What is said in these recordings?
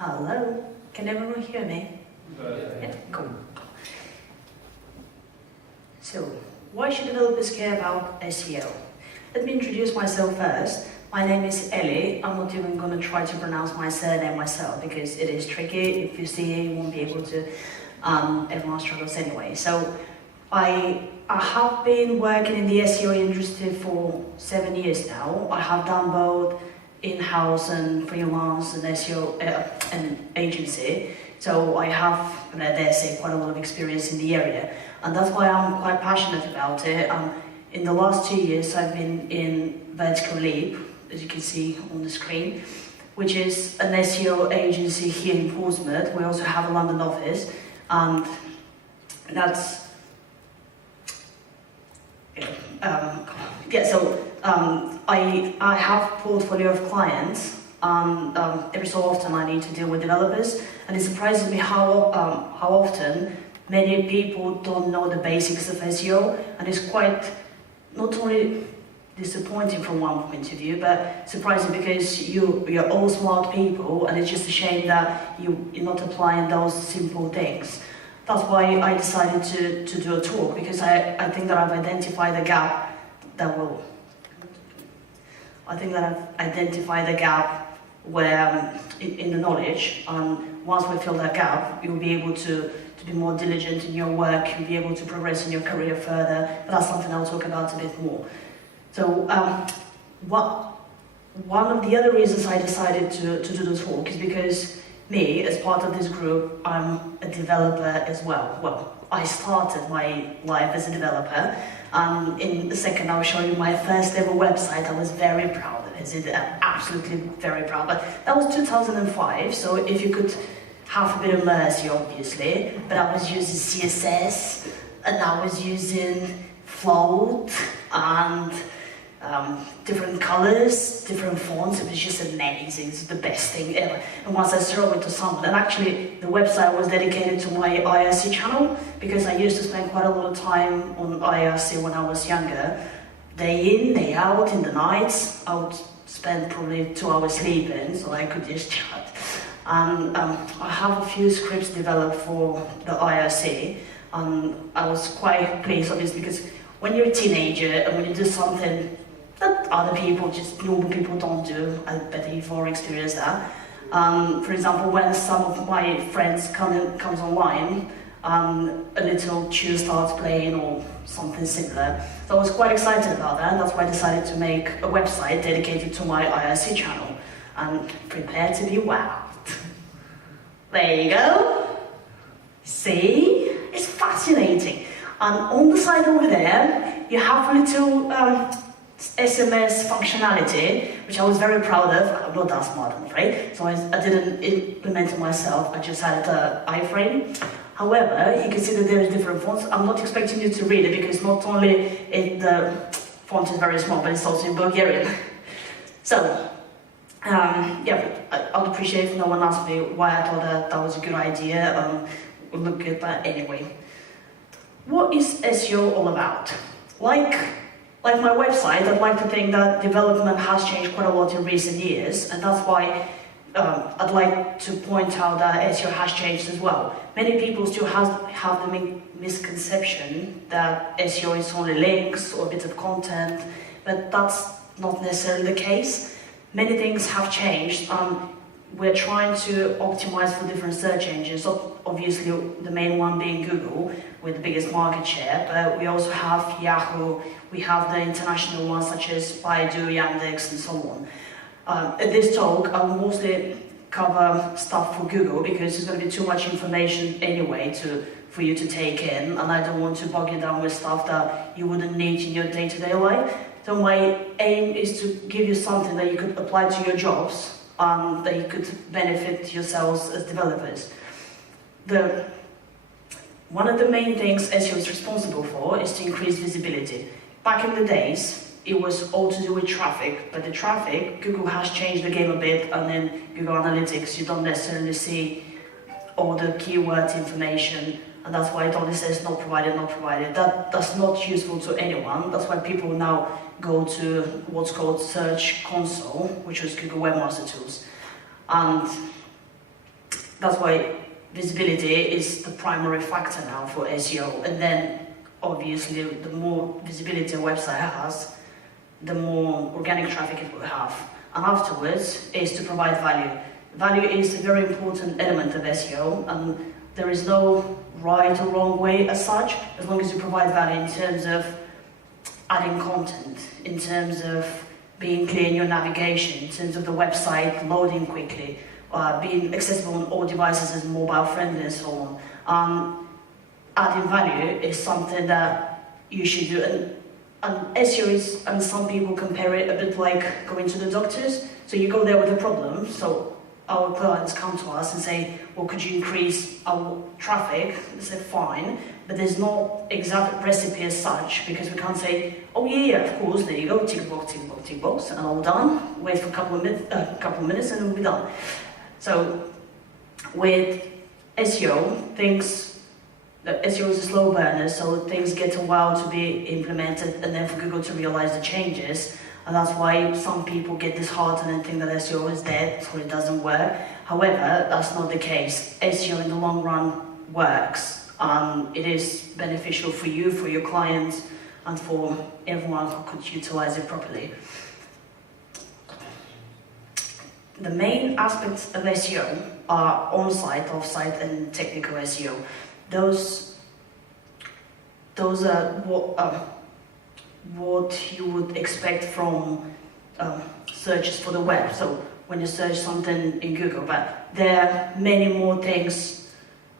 Hello, can everyone hear me? Yeah, cool. So, why should developers care about SEO? Let me introduce myself first. My name is Ellie. I'm not even going to try to pronounce my surname myself because it is tricky. If you see it, you won't be able to. Everyone struggles anyway. So, I have been working in the SEO industry for 7 years now. I have done both in-house and freelance and SEO and agency. So I have, I dare say, quite a lot of experience in the area. And that's why I'm quite passionate about it. In the last 2 years, I've been in Vertical Leap, as you can see on the screen, which is an SEO agency here in Portsmouth. We also have a London office. And that's I have a portfolio of clients, and every so often I need to deal with developers, and it surprises me how often many people don't know the basics of SEO, and it's quite not only disappointing from one point of view, but surprising because you're all smart people, and it's just a shame that you're not applying those simple things. That's why I decided to do a talk, because I think that I've identified a gap where in the knowledge, and once we fill that gap, you'll be able to be more diligent in your work, you'll be able to progress in your career further, but that's something I'll talk about a bit more. So one of the other reasons I decided to do the talk is because me, as part of this group, I'm a developer as well. Well, I started my life as a developer. In a second, I'll show you my first ever website. I was very proud of it. Absolutely very proud. But that was 2005, so if you could have a bit of mercy, obviously. But I was using CSS, and I was using Float, and different colors, different fonts. It was just amazing. It's the best thing ever. And once I showed it to someone, and actually the website was dedicated to my IRC channel, because I used to spend quite a lot of time on IRC when I was younger. Day in, day out, in the nights, I would spend probably 2 hours sleeping, so I could just chat. And I have a few scripts developed for the IRC, and I was quite pleased, obviously, because when you're a teenager and when you do something that other people, just normal people don't do, I bet you've already experienced that. For example, when some of my friends comes online, a little tune starts playing or something similar. So I was quite excited about that, and that's why I decided to make a website dedicated to my IRC channel. And prepare to be wowed. There you go. See? It's fascinating. And on the side over there, you have a little SMS functionality, which I was very proud of. I'm not that smart, I'm afraid, so I didn't implement it myself. I just had an iframe. However, you can see that there are different fonts. I'm not expecting you to read it, because not only the font is very small, but it's also in Bulgarian. So, I'd appreciate if no one asked me why I thought that was a good idea. Look good, but anyway. What is SEO all about? Like my website, I'd like to think that development has changed quite a lot in recent years, and that's why I'd like to point out that SEO has changed as well. Many people still have the misconception that SEO is only links or bits of content, but that's not necessarily the case. Many things have changed. We're trying to optimize for different search engines, obviously the main one being Google, with the biggest market share, but we also have Yahoo, we have the international ones such as Baidu, Yandex, and so on. At this talk, I'll mostly cover stuff for Google, because there's going to be too much information anyway for you to take in, and I don't want to bog you down with stuff that you wouldn't need in your day-to-day life. So my aim is to give you something that you could apply to your jobs, that you could benefit yourselves as developers. One of the main things SEO is responsible for is to increase visibility. Back in the days, it was all to do with traffic, but the traffic, Google has changed the game a bit, and then Google Analytics, you don't necessarily see all the keyword information, and that's why it only says not provided, not provided. That's not useful to anyone. That's why people now go to what's called Search Console, which is Google Webmaster Tools. And That's why visibility is the primary factor now for SEO. And then, obviously, the more visibility a website has, the more organic traffic it will have. And afterwards is to provide value. Value is a very important element of SEO, and there is no right or wrong way as such, as long as you provide value in terms of adding content, in terms of being clear in your navigation, in terms of the website loading quickly, being accessible on all devices as mobile friendly and so on. Adding value is something that you should do. And SEO is, and some people compare it a bit like going to the doctors. So you go there with a problem, so our clients come to us and say, well, could you increase our traffic? They say, fine, but there's no exact recipe as such, because we can't say, oh yeah, of course, there you go, tick box, tick box, tick box, and all done. Wait for a couple of minutes and it'll be done. So with SEO, SEO is a slow burner, so things get a while to be implemented and then for Google to realize the changes. And that's why some people get disheartened and think that SEO is dead, so it doesn't work. However, that's not the case. SEO in the long run works. It is beneficial for you, for your clients, and for everyone who could utilize it properly. The main aspects of SEO are on-site, off-site, and technical SEO. Those are what you would expect from searches for the web. So when you search something in Google, but there are many more things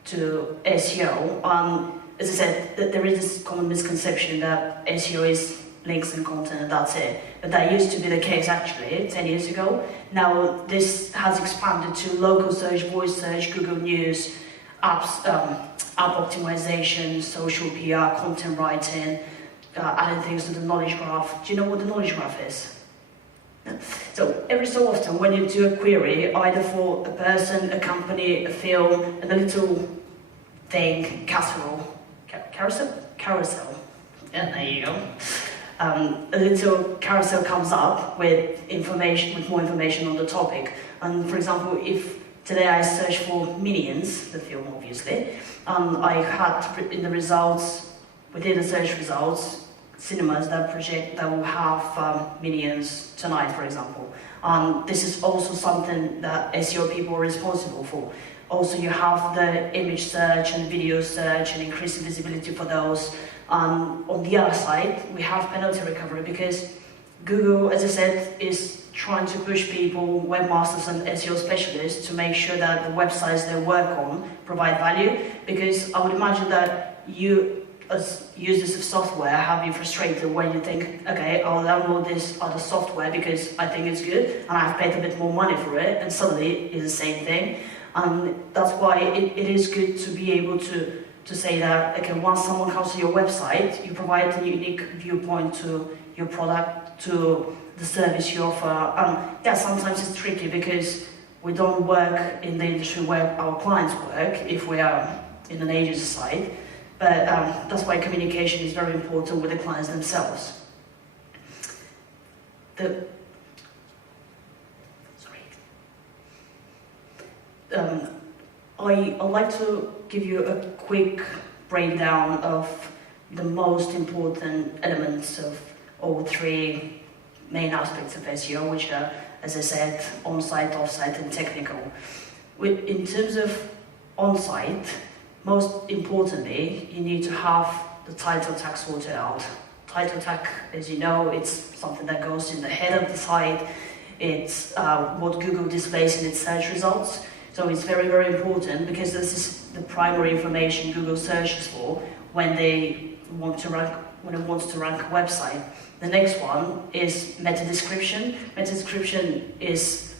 to SEO. As I said, there is this common misconception that SEO is links and content and that's it. But that used to be the case actually 10 years ago. Now this has expanded to local search, voice search, Google News, apps, app optimization, social PR, content writing, adding things to the knowledge graph. Do you know what the knowledge graph is? So every so often when you do a query, either for a person, a company, a film, and a little thing, carousel, yeah, there you go. A little carousel comes up with more information on the topic. And for example, if today I search for Minions, the film obviously, I had in the results, within the search results, cinemas that will have Minions tonight, for example. This is also something that SEO people are responsible for. Also, you have the image search and video search and increasing visibility for those. On the other side, we have penalty recovery because Google, as I said, is trying to push people, webmasters and SEO specialists, to make sure that the websites they work on provide value. Because I would imagine that you, as users of software, have been frustrated when you think, okay, I'll download this other software because I think it's good and I've paid a bit more money for it, and suddenly it's the same thing. And that's why it is good to be able to say that, okay, once someone comes to your website, you provide a unique viewpoint to your product, to the service you offer. Yeah, sometimes it's tricky because we don't work in the industry where our clients work, if we are in an agency side. But that's why communication is very important with the clients themselves. I'd like to give you a quick breakdown of the most important elements of all three main aspects of SEO, which are, as I said, on-site, off-site, and technical. In terms of on-site, most importantly, you need to have the title tag sorted out. Title tag, as you know, it's something that goes in the head of the site. It's what Google displays in its search results. So it's very, very important because this is the primary information Google searches for when it wants to rank a website. The next one is meta description. Meta description is,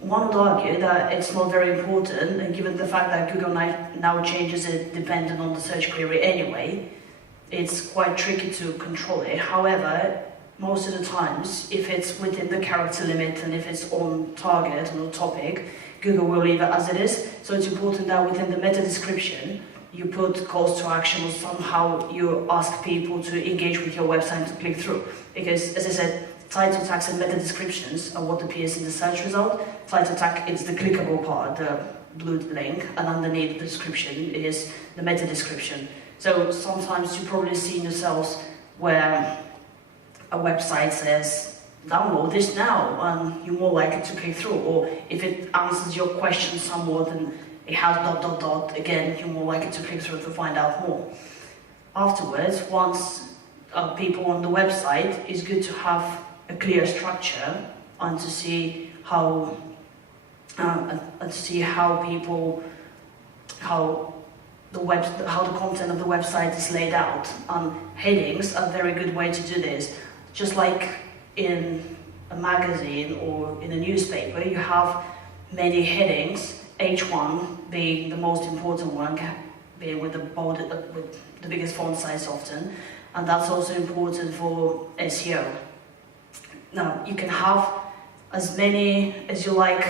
one would argue that it's not very important, and given the fact that Google now changes it dependent on the search query anyway, it's quite tricky to control it. However, most of the times, if it's within the character limit and if it's on target, on topic, Google will leave it as it is. So it's important that within the meta description, you put calls to action or somehow you ask people to engage with your website to click through. Because, as I said, title tags and meta descriptions are what appears in the search result. title tag is the clickable part, the blue link, and underneath the description is the meta description. So sometimes you probably see yourselves where a website says, download this now, and you're more likely to click through, or if it answers your question somewhat and it has ... again, you're more likely to click through to find out more. Afterwards, once people on the website, it's good to have a clear structure and to see how the content of the website is laid out. Headings are a very good way to do this. Just like in a magazine or in a newspaper, you have many headings, H1 being the most important one, being with the biggest font size often, and that's also important for SEO. Now, you can have as many as you like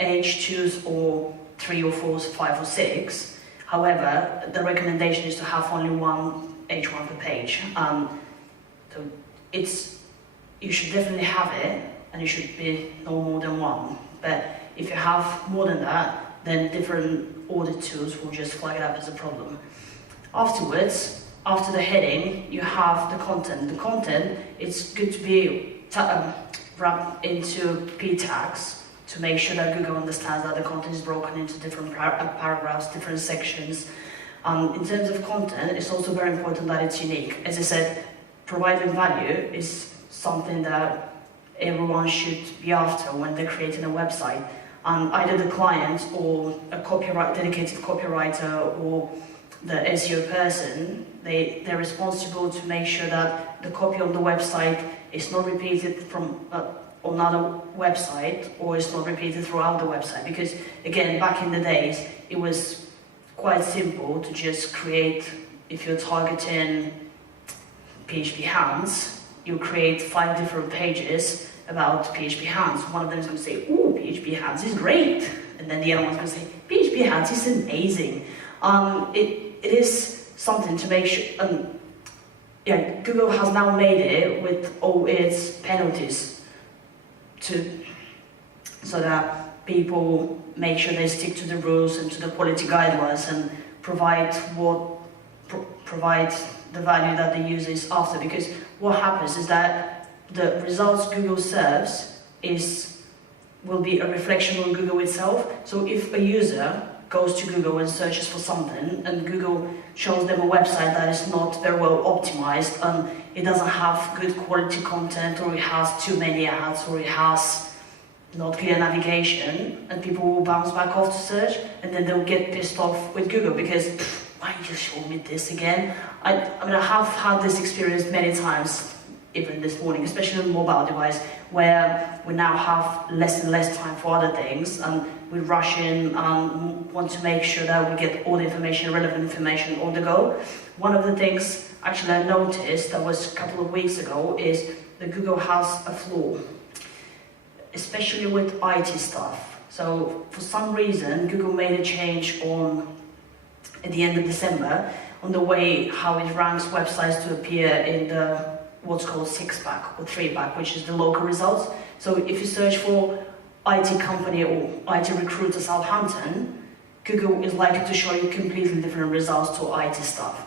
H2s or 3 or 4s, 5 or 6. However, the recommendation is to have only one H1 per page. So you should definitely have it, and it should be no more than one. But if you have more than that, then different audit tools will just flag it up as a problem. Afterwards, after the heading, you have the content. The content, it's good to be wrapped into P tags to make sure that Google understands that the content is broken into different paragraphs, different sections. In terms of content, it's also very important that it's unique. As I said, providing value is something that everyone should be after when they're creating a website. Either the client or a dedicated copywriter or the SEO person, they're responsible to make sure that the copy on the website is not repeated from another website, or it's not repeated throughout the website. Because again, back in the days, it was quite simple to just create, if you're targeting PHP hands, you create 5 different pages about PHP hands. One of them is going to say, ooh, PHP hands is great. And then the other one's going to say, PHP hands is amazing. It is something to make sure, Google has now made it with all its penalties so that people make sure they stick to the rules and to the quality guidelines and provide the value that the user is after. Because what happens is that the results Google serves will be a reflection on Google itself. So if a user goes to Google and searches for something, and Google shows them a website that is not very well optimized, and it doesn't have good quality content, or it has too many ads, or it has not clear navigation, and people will bounce back off to search, and then they'll get pissed off with Google because, why you just show me this again? I have had this experience many times, even this morning, especially on a mobile device, where we now have less and less time for other things, and we rush in and want to make sure that we get all the information, relevant information on the go. One of the things actually I noticed that was a couple of weeks ago is that Google has a flaw, especially with IT stuff. So for some reason, Google made a change at the end of December on the way how it ranks websites to appear in the what's called 6-pack or 3-pack, which is the local results. So if you search for IT company or IT recruiter Southampton, Google is likely to show you completely different results to IT stuff.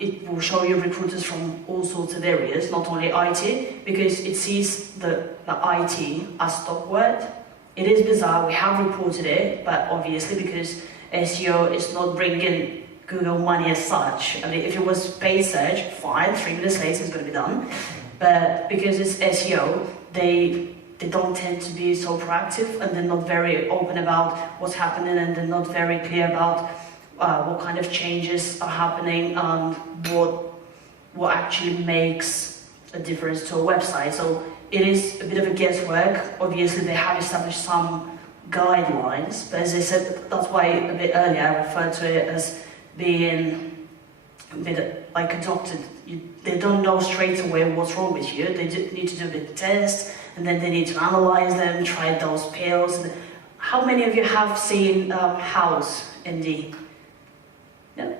It will show you recruiters from all sorts of areas, not only IT, because it sees the IT as top word. It is bizarre, we have reported it, but obviously because SEO is not bringing Google money as such. I mean, if it was paid search, fine, 3 minutes later it's going to be done. But because it's SEO, they don't tend to be so proactive, and they're not very open about what's happening, and they're not very clear about what kind of changes are happening and what actually makes a difference to a website. So it is a bit of a guesswork. Obviously, they have established some guidelines, but as I said, that's why a bit earlier I referred to it as being a bit like a doctor. They don't know straight away what's wrong with you. They need to do a bit of tests, and then they need to analyze them, try those pills. How many of you have seen House in No?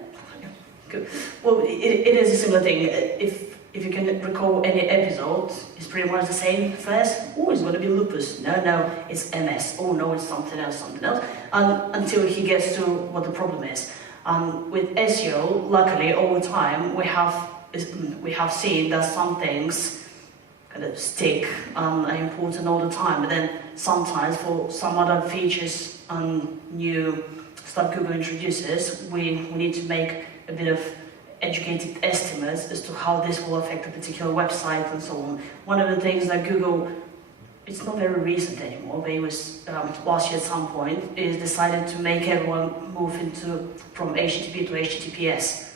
Good. Well, it is a similar thing. If if you can recall any episode, it's pretty much the same first. Oh, it's going to be lupus. No, it's MS. Oh, no, it's something else. And until he gets to what the problem is. With SEO, luckily, over time, we have seen that some things kind of stick and are important all the time, but then sometimes for some other features and new stuff Google introduces, we need to make a bit of educated estimates as to how this will affect a particular website and so on. One of the things that Google, it's not very recent anymore, but it was last year at some point, is decided to make everyone move from HTTP to HTTPS.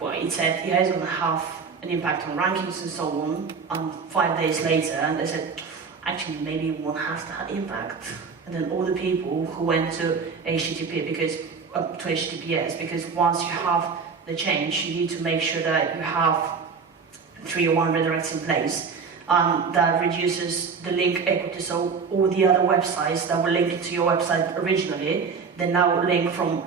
Well, it said, yeah, it's going to have an impact on rankings and so on, and 5 days later, and they said, actually, maybe it won't have that impact. And then all the people who went to HTTPS, because once you have the change, you need to make sure that you have 301 redirects in place, and that reduces the link equity. So all the other websites that were linking to your website originally, they now link from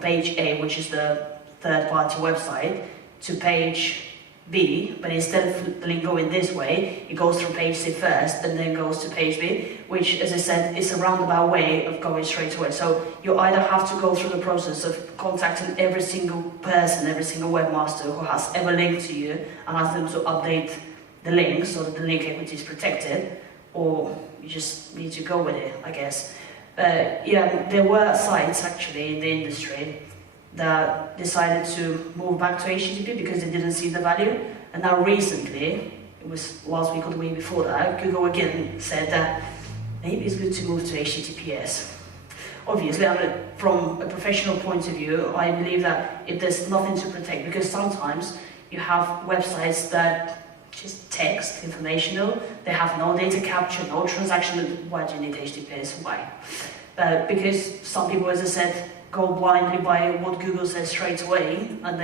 page A, which is the third-party website, to page B, but instead of the link going this way, it goes through page C first and then goes to page B, which, as I said, is a roundabout way of going straight away. So you either have to go through the process of contacting every single person, every single webmaster who has ever linked to you and ask them to update the link so that the link equity is protected, or you just need to go with it, I guess. Yeah, there were sites actually in the industry that decided to move back to HTTP because they didn't see the value. And now recently, it was last week or the week before that, Google again said that maybe it's good to move to HTTPS. Obviously, from a professional point of view, I believe that if there's nothing to protect, because sometimes you have websites that just text, informational, they have no data capture, no transaction. Why do you need HTTPS? Why? Because some people, as I said, go blindly by what Google says straight away, and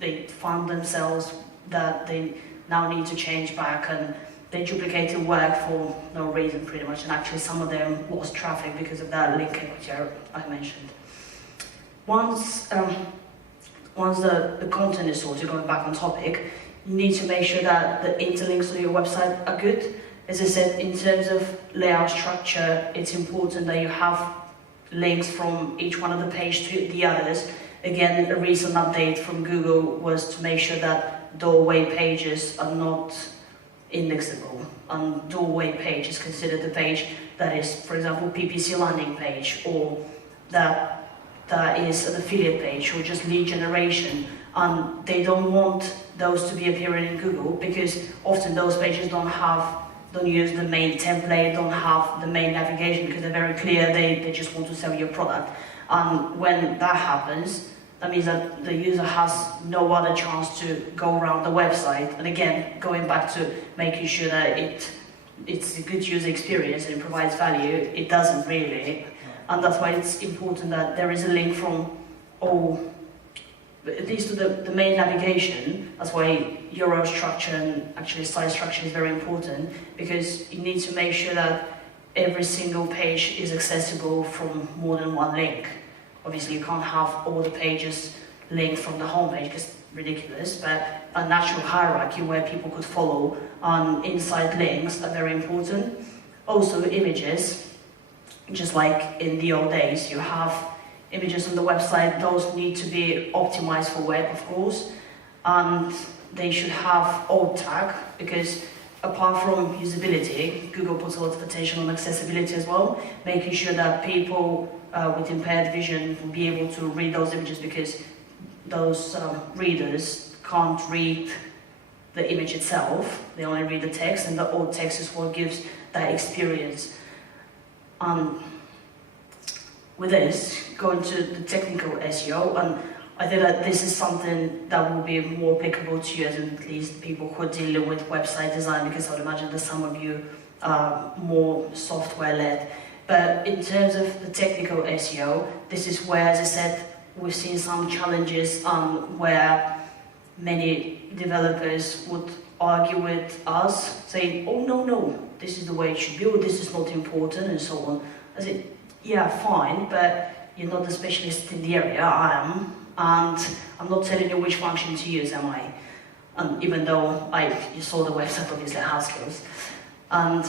they find themselves that they now need to change back, and they duplicated work for no reason pretty much, and actually some of them lost traffic because of that link equity I mentioned. Once the content is sorted, going back on topic, you need to make sure that the interlinks on your website are good. As I said, in terms of layout structure, it's important that you have links from each one of the page to the others. Again, a recent update from Google was to make sure that doorway pages are not indexable. And doorway page is considered a page that is, for example, PPC landing page, or that is an affiliate page, or just lead generation. And they don't want those to be appearing in Google because often those pages don't use the main template, don't have the main navigation because they're very clear, they just want to sell your product. And when that happens, that means that the user has no other chance to go around the website. And again, going back to making sure that it's a good user experience and it provides value, it doesn't really. And that's why it's important that there is a link from at least to the main navigation. That's why URL structure and actually site structure is very important, because you need to make sure that every single page is accessible from more than one link. Obviously, you can't have all the pages linked from the home page because it's ridiculous, but a natural hierarchy where people could follow on inside links are very important. Also, images, just like in the old days, you have images on the website, those need to be optimized for web, of course, and they should have alt tag, because apart from usability, Google puts a lot of attention on accessibility as well, making sure that people with impaired vision will be able to read those images, because those readers can't read the image itself, they only read the text, and the alt text is what gives that experience. With this, going to the technical SEO, and I think that this is something that will be more applicable to you, as at least people who are dealing with website design, because I would imagine that some of you are more software-led. But in terms of the technical SEO, this is where, as I said, we've seen some challenges where many developers would argue with us, saying, oh, no, this is the way it should be, or this is not important, and so on. I said, yeah, fine, but you're not the specialist in the area, I am, and I'm not telling you which function to use, am I? And even though you saw the website obviously has skills. And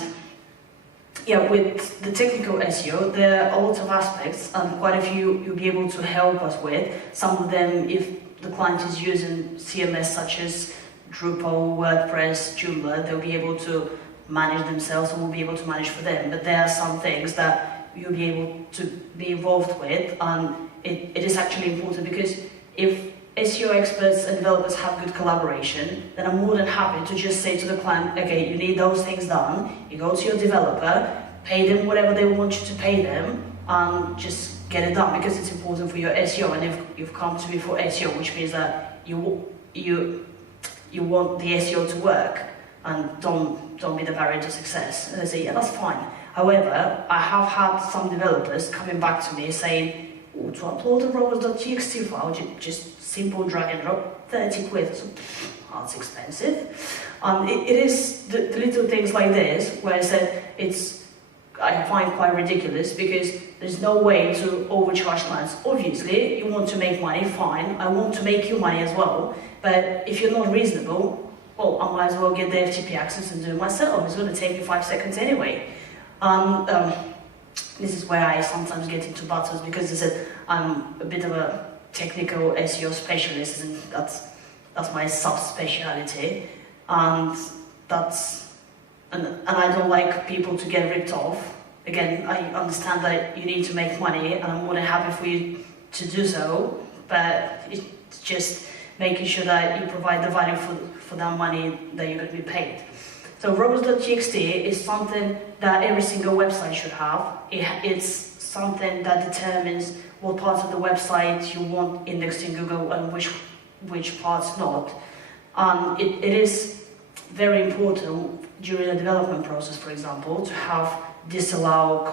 yeah, with the technical SEO, there are lots of aspects and quite a few you'll be able to help us with. Some of them, if the client is using CMS such as Drupal, WordPress, Joomla, they'll be able to manage themselves and we'll be able to manage for them. But there are some things that you'll be able to be involved with, and it is actually important because if SEO experts and developers have good collaboration, then I'm more than happy to just say to the client, okay, you need those things done, you go to your developer, pay them whatever they want you to pay them, and just get it done because it's important for your SEO. And if you've come to me for SEO, which means that you want the SEO to work, and don't be the barrier to success. And I say, yeah, that's fine. However, I have had some developers coming back to me saying, oh, to upload a robots.txt file, just simple drag and drop, 30 quid. So, that's expensive. It is the little things like this where I said I find quite ridiculous because there's no way to overcharge clients. Obviously, you want to make money, fine. I want to make you money as well. But if you're not reasonable, well, I might as well get the FTP access and do it myself. It's going to take me 5 seconds anyway. This is where I sometimes get into battles because I said I'm a bit of a technical SEO specialist, and that's my subspeciality, and I don't like people to get ripped off. Again, I understand that you need to make money, and I'm more than happy for you to do so, but it's just making sure that you provide the value for that money that you're going to be paid. So robots.txt is something that every single website should have. It's something that determines what parts of the website you want indexed in Google and which parts not. It is very important during the development process, for example, to have disallow :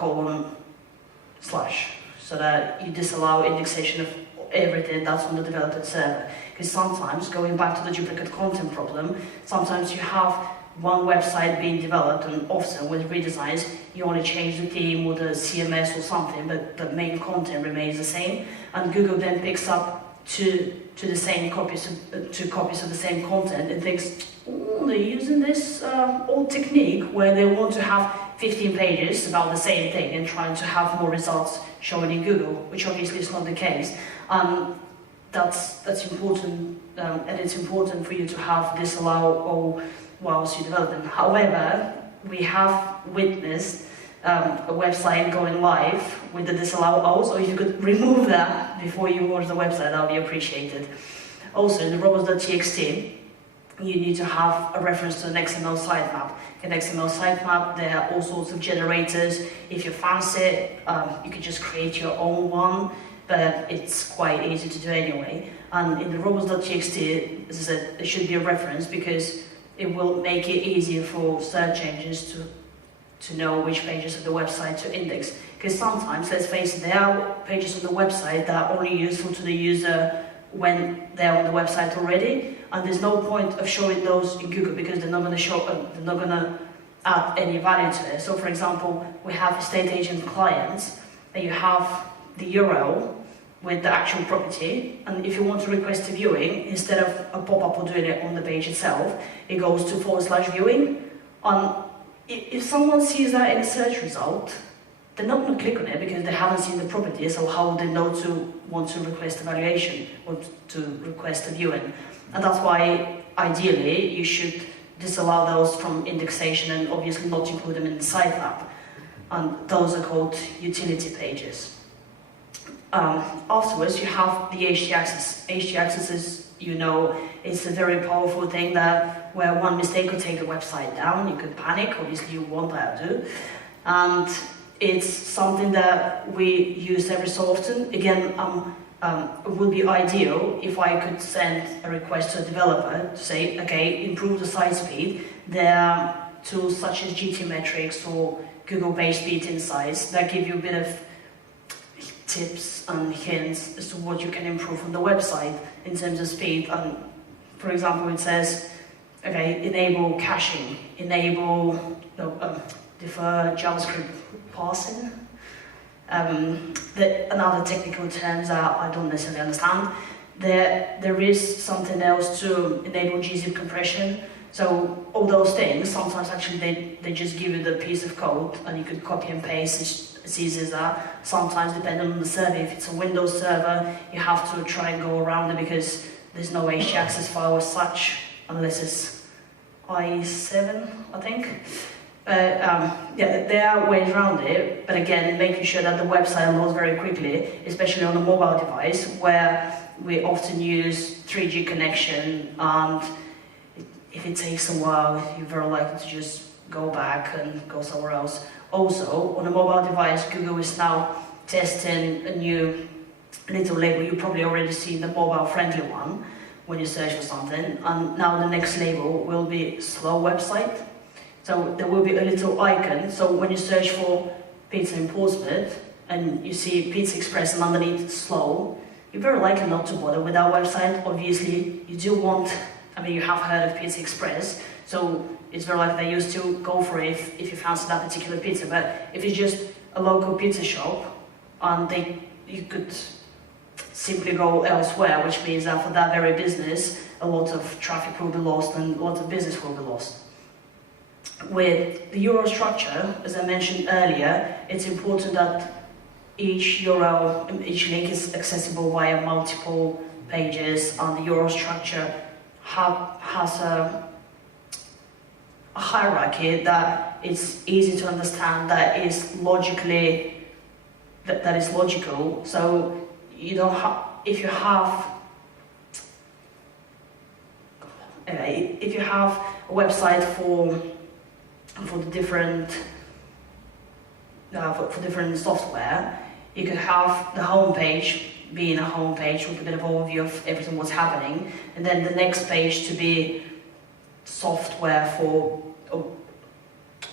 / so that you disallow indexation of everything that's on the developer server. Because sometimes, going back to the duplicate content problem, sometimes you have one website being developed, and often with redesigns, you only change the theme or the CMS or something, but the main content remains the same. And Google then picks up two copies of the same content and thinks, oh, they're using this old technique where they want to have 15 pages about the same thing and trying to have more results shown in Google, which obviously is not the case. That's important, and it's important for you to have disallow all whilst you develop them. However, we have witnessed a website going live with the disallow all, so if you could remove that before you launch the website, that would be appreciated. Also, in the robots.txt, you need to have a reference to an XML sitemap. An XML sitemap, there are all sorts of generators. If you fancy, you could just create your own one, but it's quite easy to do anyway. And in the robots.txt, as I said, there should be a reference because it will make it easier for search engines to know which pages of the website to index. Because sometimes, let's face it, there are pages on the website that are only useful to the user when they're on the website already, and there's no point of showing those in Google because they're not going to add any value to it. So, for example, we have estate agent clients, and you have the URL with the actual property, and if you want to request a viewing, instead of a pop-up or doing it on the page itself, it goes to /viewing. If someone sees that in a search result, they're not going to click on it because they haven't seen the property, so how would they know to want to request a valuation or to request a viewing? And that's why, ideally, you should disallow those from indexation and obviously not include them in the sitemap. And those are called utility pages. Afterwards, you have the htaccess. Htaccess is, it's a very powerful thing that where one mistake could take the website down, you could panic, obviously you won't have to. And it's something that we use every so often. Again, it would be ideal if I could send a request to a developer to say, okay, improve the site speed. There are tools such as GTmetrix or Google-based Speed Insights that give you a bit of tips and hints as to what you can improve on the website in terms of speed. And for example, it says, okay, enable caching, defer JavaScript parsing. And other technical terms that I don't necessarily understand. there is something else to enable gzip compression. So all those things, sometimes actually they just give you the piece of code and you could copy and paste, it's easy as that. Sometimes depending on the server, if it's a Windows server, you have to try and go around it because there's no htaccess file as such, unless it's i7, I think. Yeah, there are ways around it, but again, making sure that the website loads very quickly, especially on a mobile device, where we often use 3G connection, and if it takes a while, you're very likely to just go back and go somewhere else. Also, on a mobile device, Google is now testing a new little label. You probably already seen the mobile-friendly one when you search for something, and now the next label will be slow website. So there will be a little icon, so when you search for pizza in Portsmouth, and you see Pizza Express and underneath it's slow, you're very likely not to bother with our website. Obviously, you do want, I mean, you have heard of Pizza Express, so it's very likely that you still go for it if you fancy that particular pizza. But if it's just a local pizza shop, and you could simply go elsewhere, which means that for that very business, a lot of traffic will be lost and a lot of business will be lost. With the URL structure, as I mentioned earlier, it's important that each URL, each link is accessible via multiple pages, and the URL structure has a hierarchy that is easy to understand, that is logically that is logical. So you don't have, if you have a website for the different for different software, you could have the home page being a home page with a bit of overview of everything what's happening, and then the next page to be software for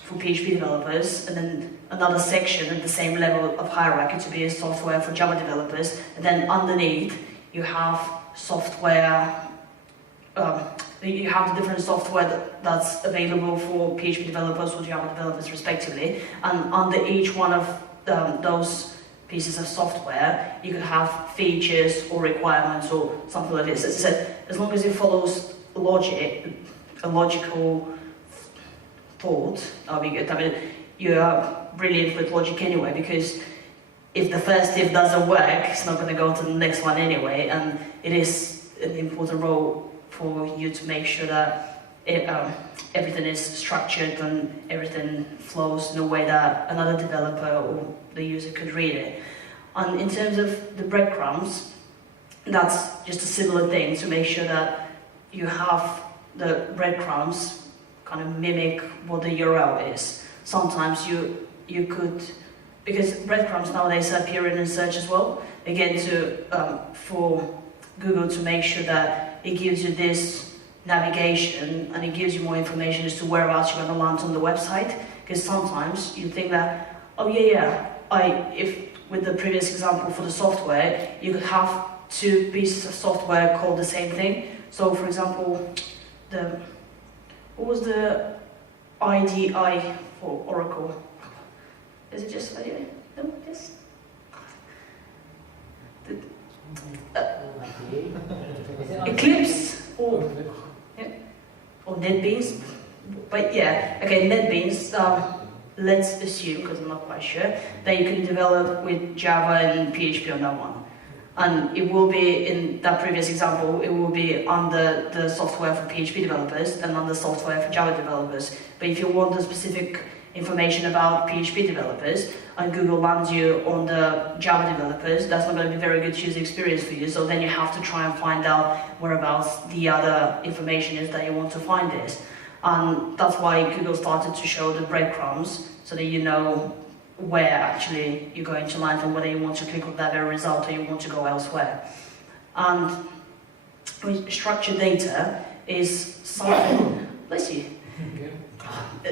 PHP developers, and then another section at the same level of hierarchy to be a software for Java developers, and then underneath you have software. You have the different software that's available for PHP developers or Java developers respectively, and under each one of those pieces of software you could have features or requirements or something like this. As I said, as long as it follows a logical thought, that'll be good. I mean, you're brilliant with logic anyway, because if the first if doesn't work, it's not going to go to the next one anyway, and it is an important role for you to make sure that everything is structured and everything flows in a way that another developer or the user could read it. And in terms of the breadcrumbs, that's just a similar thing, to make sure that you have the breadcrumbs kind of mimic what the URL is. Sometimes you could, because breadcrumbs nowadays appear in search as well, again for Google to make sure that it gives you this navigation and it gives you more information as to whereabouts you're going to land on the website. Because sometimes you think that, oh if with the previous example for the software, you could have two pieces of software called the same thing. So for example, what was the IDI for Oracle? Is it just IDI? No, yes. Eclipse or NetBeans, but yeah, okay, NetBeans. Let's assume, because I'm not quite sure, that you can develop with Java and PHP on that one, and it will be in that previous example. It will be under the software for PHP developers and under software for Java developers. But if you want the specific information about PHP developers and Google lands you on the Java developers, that's not going to be a very good user experience for you. So then you have to try and find out whereabouts the other information is that you want to find this. And that's why Google started to show the breadcrumbs, so that you know where actually you're going to land and whether you want to click on that very result or you want to go elsewhere. And structured data is something, bless you.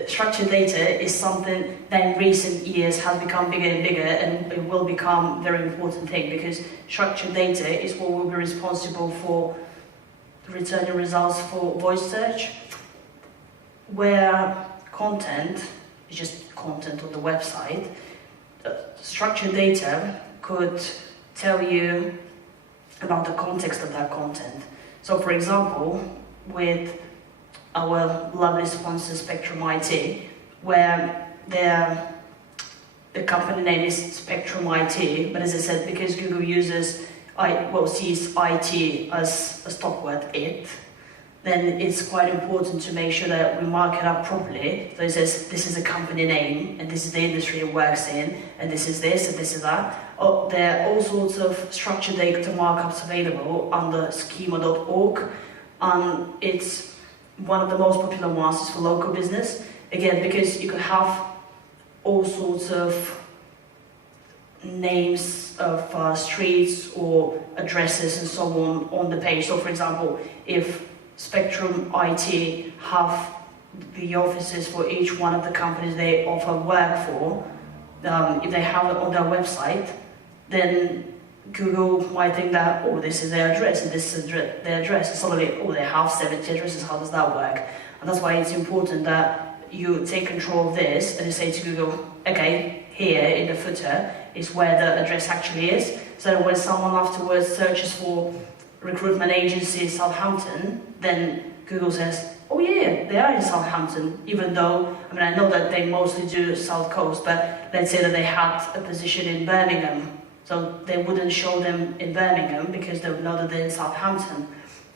Structured data is something that in recent years has become bigger and bigger, and it will become a very important thing, because structured data is what will be responsible for returning results for voice search, where content is just content on the website. Structured data could tell you about the context of that content. So for example, with our lovely sponsor Spectrum IT, where the company name is Spectrum IT, but as I said, because Google sees IT as a stop word, then it's quite important to make sure that we mark it up properly. So it says, this is a company name, and this is the industry it works in, and this is this, and this is that. There are all sorts of structured data markups available under schema.org. It's one of the most popular ones is for local business. Again, because you could have all sorts of names of streets or addresses and so on the page. So for example, if Spectrum IT have the offices for each one of the companies they offer work for, if they have it on their website, then Google might think that, oh, this is their address and this is their address. And suddenly, oh, they have 70 addresses, how does that work? And that's why it's important that you take control of this and you say to Google, okay, here in the footer is where the address actually is. So that when someone afterwards searches for recruitment agency in Southampton, then Google says, oh yeah, they are in Southampton, even though, I know that they mostly do South Coast, but let's say that they had a position in Birmingham, so they wouldn't show them in Birmingham because they would know that they're in Southampton,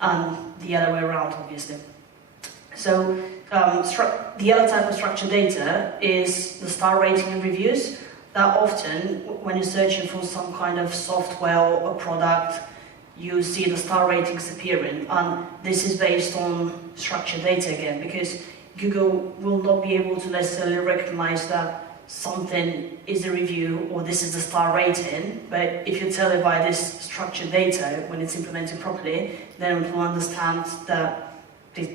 and the other way around, obviously. So the other type of structured data is the star rating and reviews. That often, when you're searching for some kind of software or product, you see the star ratings appearing, and this is based on structured data again, because Google will not be able to necessarily recognize that something is a review or this is a star rating, but if you tell it by this structured data, when it's implemented properly, then it will understand that this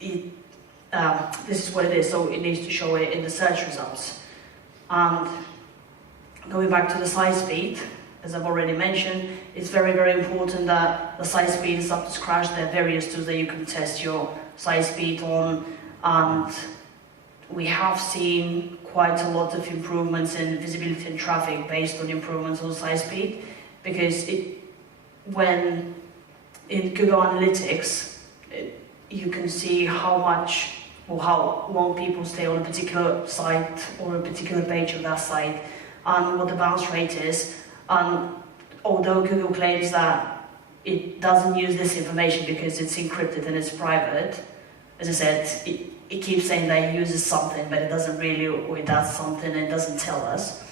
is what it is, so it needs to show it in the search results. And going back to the site speed, as I've already mentioned, it's very, very important that the site speed is up to scratch. There are various tools that you can test your site speed on, and we have seen quite a lot of improvements in visibility and traffic based on improvements on site speed, because when in Google Analytics, you can see how much or how long people stay on a particular site or a particular page of that site, and what the bounce rate is. And although Google claims that it doesn't use this information because it's encrypted and it's private, as I said, it keeps saying that it uses something, but it doesn't really, or it does something and it doesn't tell us.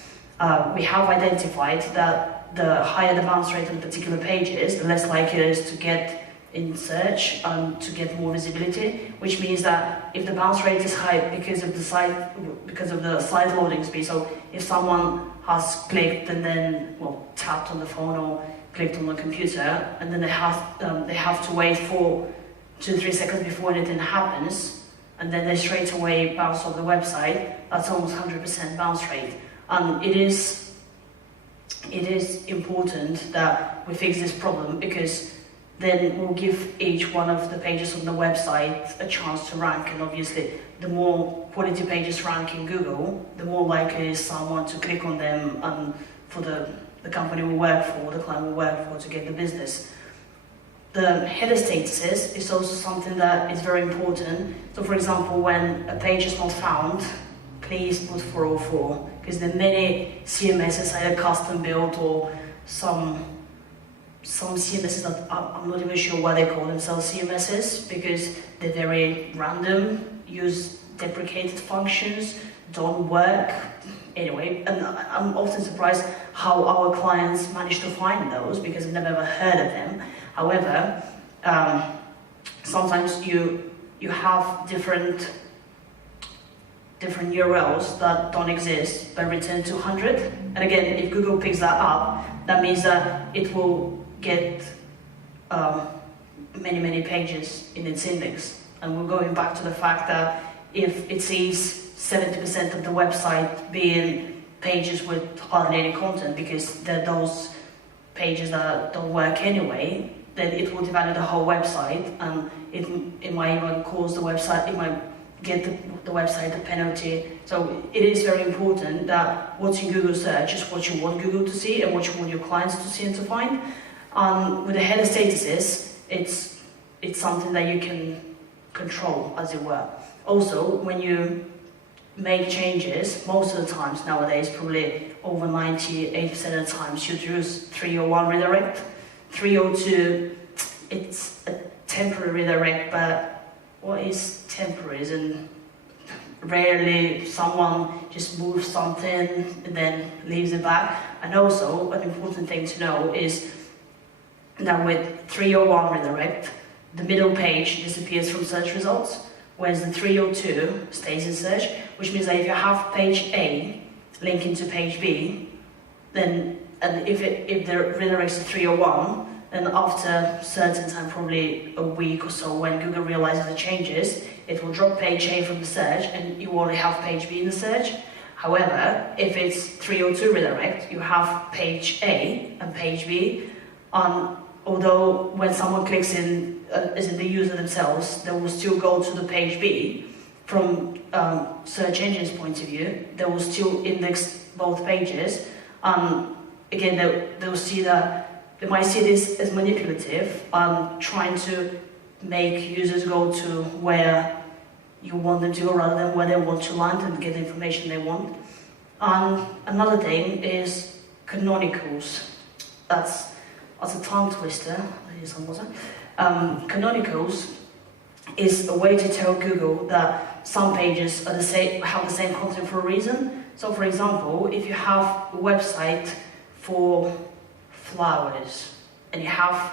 We have identified that the higher the bounce rate on particular pages, the less likely it is to get in search and to get more visibility, which means that if the bounce rate is high because of the site loading speed, so if someone has clicked and then tapped on the phone or clicked on the computer, and then they have to wait for 2-3 seconds before anything happens, and then they straight away bounce off the website, that's almost 100% bounce rate. And it is important that we fix this problem, because then we'll give each one of the pages on the website a chance to rank, and obviously the more quality pages rank in Google, the more likely is someone to click on them and for the company we work for, the client we work for, to get the business. The header statuses is also something that is very important. So for example, when a page is not found, please put 404, because there are many CMSs, either custom built or some CMSs that I'm not even sure why they call themselves CMSs, because they're very random, use deprecated functions, don't work. Anyway, and I'm often surprised how our clients manage to find those, because I've never ever heard of them. However, sometimes you have different URLs that don't exist but return 200. And again, if Google picks that up, that means that it will get many pages in its index. And we're going back to the fact that if it sees 70% of the website being pages with hardly any content, because they're those pages that don't work anyway, then it will devalue the whole website, and it might even cause the website, it might get the website a penalty. So it is very important that what's in Google search is what you want Google to see and what you want your clients to see and to find. With the header statuses, it's something that you can control, as it were. Also, when you make changes, most of the times nowadays, probably over 98% of the times, you'd use 301 redirect. 302, it's a temporary redirect, but what is temporary? Isn't rarely someone just moves something and then leaves it back. And also, an important thing to know is that with 301 redirect, the middle page disappears from search results, whereas the 302 stays in search, which means that if you have page A linking to page B, then, and if the redirects to 301, then after a certain time, probably a week or so, when Google realizes the changes, it will drop page A from the search and you only have page B in the search. However, if it's 302 redirect, you have page A and page B. Although when someone clicks in, as in the user themselves, they will still go to the page B. From search engine's point of view, they will still index both pages. Again, they'll see that they might see this as manipulative, trying to make users go to where you want them to go rather than where they want to land and get the information they want. Another thing is canonicals. That's a tongue twister. Canonicals is a way to tell Google that some pages are have the same content for a reason. So, for example, if you have a website for flowers and you have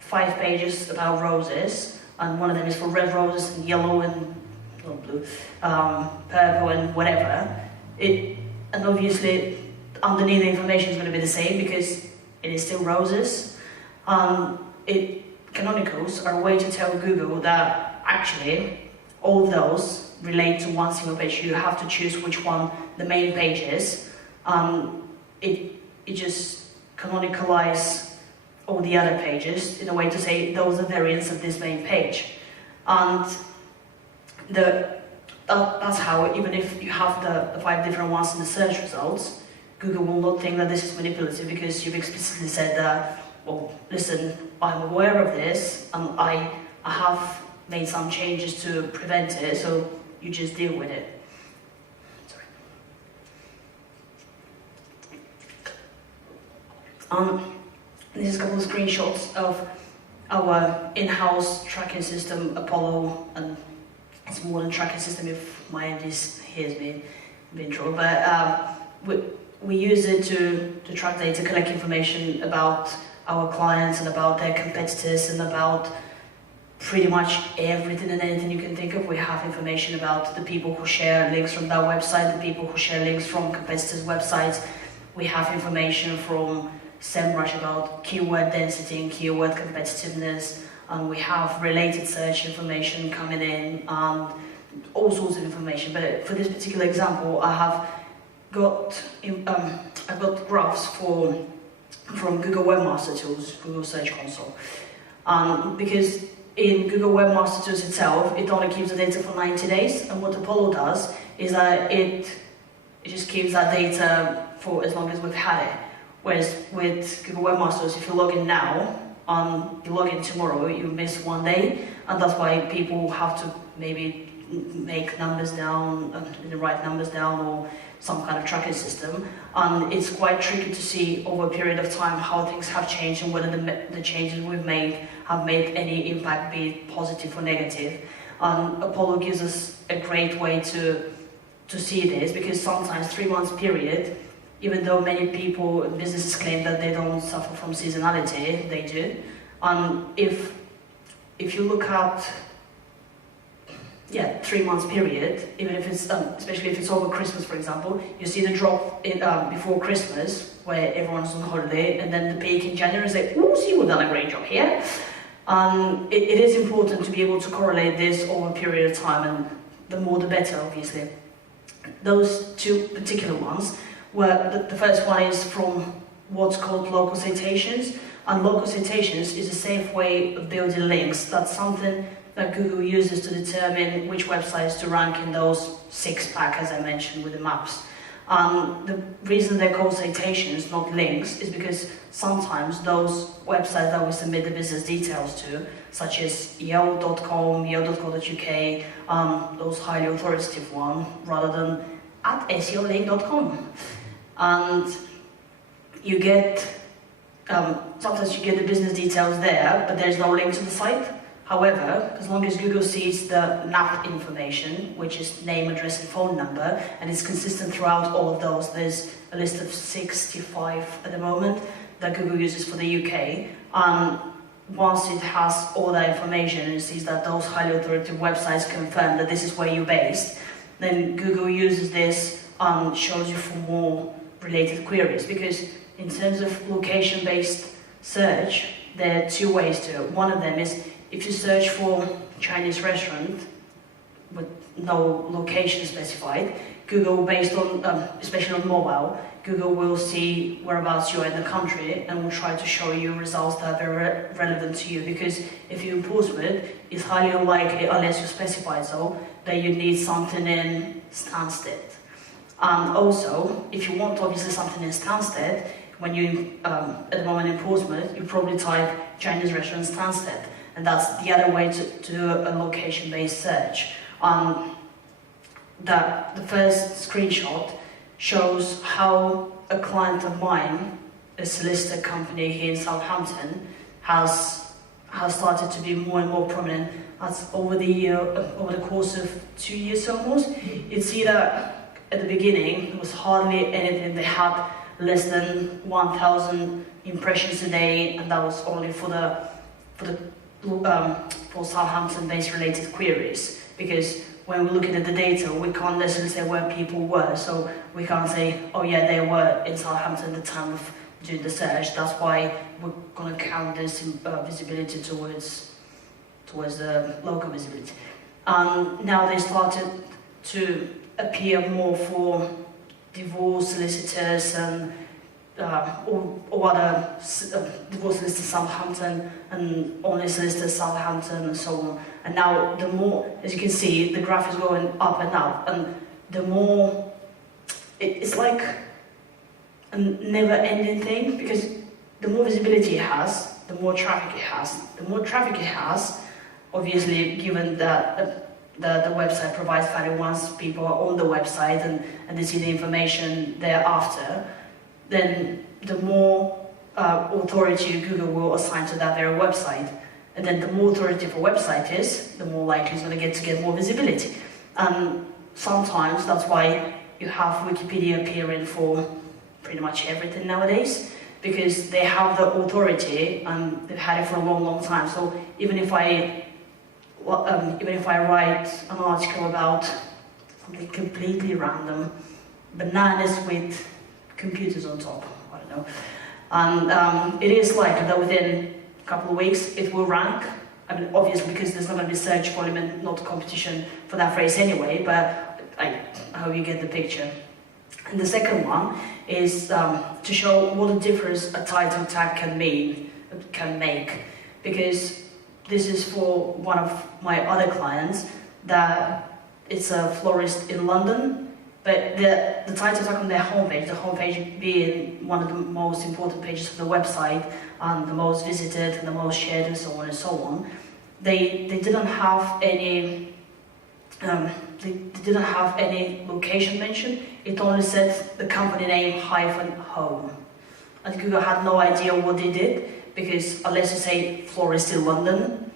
5 pages about roses, and one of them is for red roses and yellow and blue, purple and whatever, and obviously underneath the information is going to be the same because it is still roses. Canonicals are a way to tell Google that actually all of those relate to one single page. You have to choose which one the main page is. It just canonicalizes all the other pages in a way to say those are variants of this main page. And that's how, even if you have the 5 different ones in the search results, Google will not think that this is manipulative because you've explicitly said that, well, listen, I'm aware of this and I have made some changes to prevent it, so you just deal with it. Sorry. This is a couple of screenshots of our in-house tracking system, Apollo, and it's more than tracking system if my MD hears me being true, but we use it to track data, collect information about our clients and about their competitors and about pretty much everything and anything you can think of. We have information about the people who share links from that website, the people who share links from competitors' websites. We have information from SEMrush about keyword density and keyword competitiveness, and we have related search information coming in, and all sorts of information. But for this particular example, I've got graphs from Google Webmaster Tools, Google Search Console, because in Google Webmaster Tools itself, it only keeps the data for 90 days, and what Apollo does is that it just keeps that data for as long as we've had it. Whereas with Google Webmasters, if you log in now, you log in tomorrow, you miss 1 day, and that's why people have to maybe make numbers down, write numbers down, or some kind of tracking system. And it's quite tricky to see over a period of time how things have changed and whether the changes we've made have made any impact, be it positive or negative. Apollo gives us a great way to see this, because sometimes 3 months period, even though many people and businesses claim that they don't suffer from seasonality, they do. If you look at 3 months period, even if it's especially if it's over Christmas, for example, you see the drop in, before Christmas, where everyone's on holiday, and then the peak in January is like, ooh, see, we've done a great job here. It is important to be able to correlate this over a period of time, and the more the better, obviously. Those 2 particular ones, where the first one is from what's called local citations, and local citations is a safe way of building links. That's something that Google uses to determine which websites to rank in those 6-pack, as I mentioned, with the maps. The reason they're called citations, not links, is because sometimes those websites that we submit the business details to, such as yo.com, yo.co.uk, those highly authoritative ones, rather than at seolink.com. And you get, sometimes you get the business details there, but there's no link to the site. However, as long as Google sees the NAP information, which is name, address, and phone number, and it's consistent throughout all of those, there's a list of 65 at the moment that Google uses for the UK. Once it has all that information and it sees that those highly authoritative websites confirm that this is where you're based, then Google uses this and shows you for more related queries. Because in terms of location-based search, there are two ways to it. One of them is if you search for Chinese restaurant with no location specified, Google, based on, especially on mobile, Google will see whereabouts you are in the country and will try to show you results that are very relevant to you. Because if you're in Portsmouth, it's highly unlikely, unless you specify so, that you need something in Stansted. And also, if you want obviously something in Stansted, when you at the moment in Portsmouth, you probably type Chinese restaurant Stansted, and that's the other way to do a location-based search. The first screenshot shows how a client of mine, a solicitor company here in Southampton, has started to be more and more prominent as over the course of 2 years almost. You'd see that at the beginning there was hardly anything. They had less than 1,000 impressions a day, and that was only for Southampton-based related queries. Because when we're looking at the data, we can't necessarily say where people were, so we can't say, oh yeah, they were in Southampton at the time of doing the search. That's why we're going to count this visibility towards the local visibility. Now they started to appear more for divorce solicitors and or other divorce solicitors Southampton and only solicitors Southampton and so on. And now the more, as you can see, the graph is going up and up, and the more, it's like a never-ending thing, because the more visibility it has, the more traffic it has. The more traffic it has, obviously, given that the website provides value once people are on the website and they see the information thereafter, then the more authority Google will assign to that very website. And then the more authoritative a website is, the more likely it's going to get more visibility. And sometimes that's why you have Wikipedia appearing for pretty much everything nowadays, because they have the authority and they've had it for a long, long time. So even if I write an article about something completely random, bananas with computers on top, I don't know, and it is likely that within a couple of weeks it will rank. I mean, obviously, because there's not going to be search volume and not competition for that phrase anyway, but I hope you get the picture. And the second one is to show what a difference a title tag can make, because this is for one of my other clients that it's a florist in London, but the title tag on their homepage, the homepage being one of the most important pages of the website and the most visited and the most shared and so on and so on, they didn't have any location mentioned. It only said the company name -home, and Google had no idea what they did, because unless you say florist in London,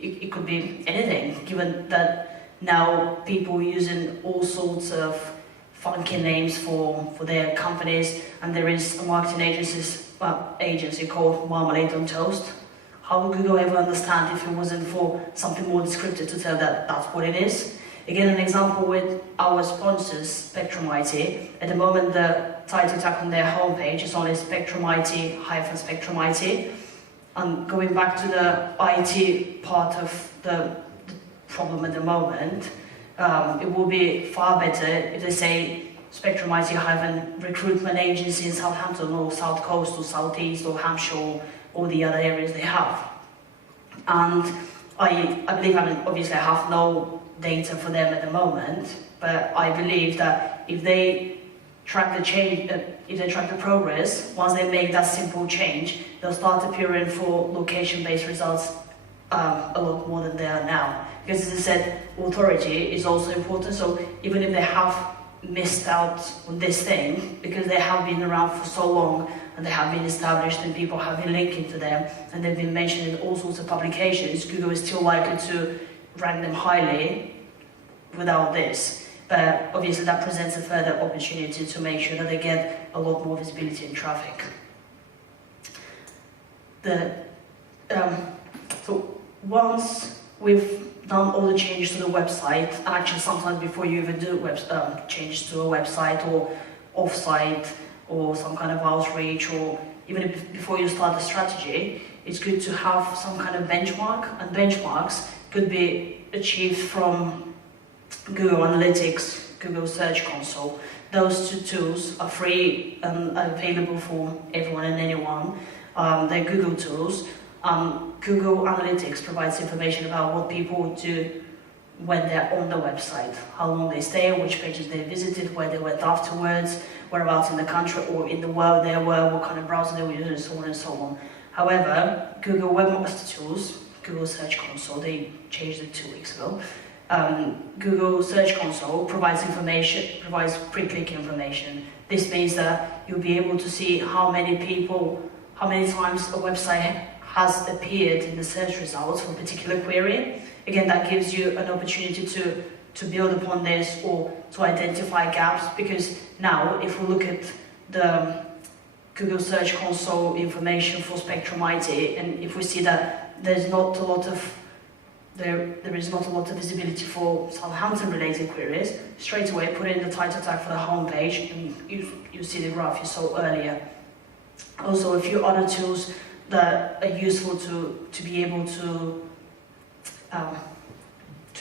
it could be anything, given that now people are using all sorts of funky names for their companies, and there is a marketing agency called Marmalade on Toast. How would Google ever understand if it wasn't for something more descriptive to tell that that's what it is? Again, an example with our sponsors, Spectrum IT. At the moment, the title tag on their homepage is only Spectrum IT-Spectrum IT. And going back to the IT part of the problem at the moment, it will be far better if they say Spectrum IT-recruitment agency in Southampton or South Coast or South East or Hampshire or the other areas they have. And I believe, I mean, obviously I have no data for them at the moment, but I believe that if they track the change, if they track the progress, once they make that simple change, they'll start appearing for location-based results a lot more than they are now. Because as I said, authority is also important, so even if they have missed out on this thing, because they have been around for so long and they have been established and people have been linking to them and they've been mentioned in all sorts of publications, Google is still likely to rank them highly without this. But obviously that presents a further opportunity to make sure that they get a lot more visibility and traffic. So once we've done all the changes to the website, actually sometimes before you even do changes to a website or off-site or some kind of outreach, or even before you start the strategy, it's good to have some kind of benchmark, and benchmarks could be achieved from Google Analytics, Google Search Console. Those two tools are free and available for everyone and anyone. They're Google tools. Google Analytics provides information about what people do when they're on the website, how long they stay, which pages they visited, where they went afterwards, whereabouts in the country or in the world they were, what kind of browser they were using, and so on and so on. However, Google Webmaster Tools, Google Search Console, they changed it 2 weeks ago. Google Search Console provides information, provides pre-click information. This means that you'll be able to see how many times a website has appeared in the search results for a particular query. Again, that gives you an opportunity to build upon this or to identify gaps, because now if we look at the Google Search Console information for Spectrum IT, and if we see that there is not a lot of visibility for Southampton related queries, straight away put in the title tag for the homepage and you see the graph you saw earlier. Also a few other tools that are useful to be able to